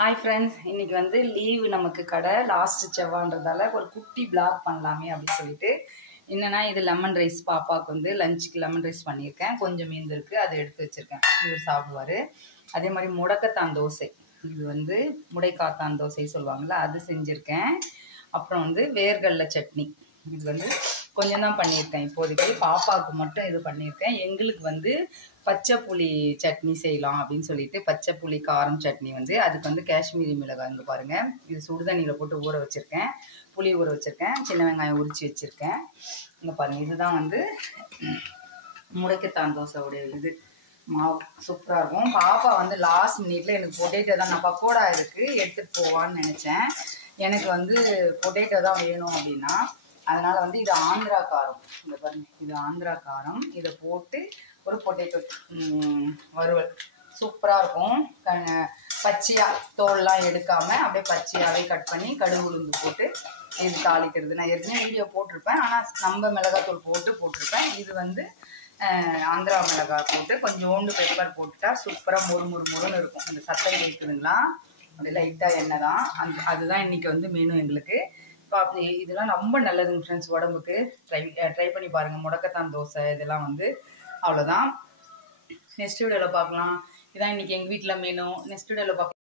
Hi friends, இன்னைக்கு வந்து leave நமக்கு கடை லாஸ்ட் செவ்வான்றதால ஒரு குட்டி பிளாக் பண்ணலாமே அப்படின்னு சொல்லிட்டு என்னன்னா இது லெமன் ரைஸ் பாப்பாவுக்கு வந்து லஞ்சுக்கு லெமன் ரைஸ் பண்ணியிருக்கேன். கொஞ்சம் மீந்து இருக்கு, அதை எடுத்து வச்சிருக்கேன். இவர் சாப்பிடுவார். அதே மாதிரி முடக்கத்தான் தோசை, இது வந்து முடைக்காத்தான் தோசை சொல்லுவாங்கள்ல, அது செஞ்சுருக்கேன். அப்புறம் வந்து வேர்கடலை சட்னி, இது வந்து கொஞ்சம் தான் பண்ணியிருக்கேன் இப்போதைக்கு. பாப்பாவுக்கு மட்டும் இது பண்ணியிருக்கேன். எங்களுக்கு வந்து பச்சை புளி சட்னி செய்யலாம் அப்படின்னு சொல்லிட்டு பச்சை புளி காரம் சட்னி வந்து அதுக்கு வந்து காஷ்மீரி மிளகாய் இங்கே பாருங்கள், இது சுடுதண்ணியில் போட்டு ஊற வச்சுருக்கேன். புளி ஊற வச்சுருக்கேன், சின்ன வெங்காயம் உரித்து வச்சுருக்கேன். இங்கே பாருங்கள், இதுதான் வந்து முடக்கத்தான் தோசையுடைய இது மாவு. சூப்பராக இருக்கும். பாப்பா வந்து லாஸ்ட் மினிட்ல எனக்கு பொட்டேட்டோ தான், நான் பக்கோடா இருக்குது எடுத்துகிட்டு போவான்னு நினச்சேன். எனக்கு வந்து பொட்டேட்டோ தான் வேணும் அப்படின்னா, அதனால் வந்து இது ஆந்திரா காரம். இந்த பாருங்க, இது ஆந்திரா காரம். இதை போட்டு ஒரு பொட்டேட்டோ வறுவல் சூப்பராக இருக்கும். பச்சையாக தோல்லாம் எடுக்காமல் அப்படியே பச்சையாகவே கட் பண்ணி கடுகு உளுந்து போட்டு இது தாளிக்கிறது. நான் ஏற்கனவே வீடியோ போட்டிருப்பேன், ஆனால் நம்ம மிளகாத்தூள் போட்டிருப்பேன். இது வந்து ஆந்திரா மிளகாய் போட்டு கொஞ்சோண்டு பெப்பர் போட்டுட்டா சூப்பராக மொறுன்னு இருக்கும். இந்த சட்டை இருக்குதுங்களா, அப்படி லைட்டாக எண்ணெய் தான். அதுதான் இன்றைக்கி வந்து மெனு எங்களுக்கு. அப்படி இதெல்லாம் ரொம்ப நல்லதுங்க ஃப்ரெண்ட்ஸ், உடம்புக்கு. ட்ரை பண்ணி பாருங்கள் முடக்கத்தான் தோசை இதெல்லாம் வந்து. அவ்வளோதான். நெக்ஸ்ட் வீடியோவில் பார்க்கலாம். இதான் இன்றைக்கி எங்கள் வீட்டில் மெனு. நெக்ஸ்ட் வீடியோவில் பார்க்கலாம்.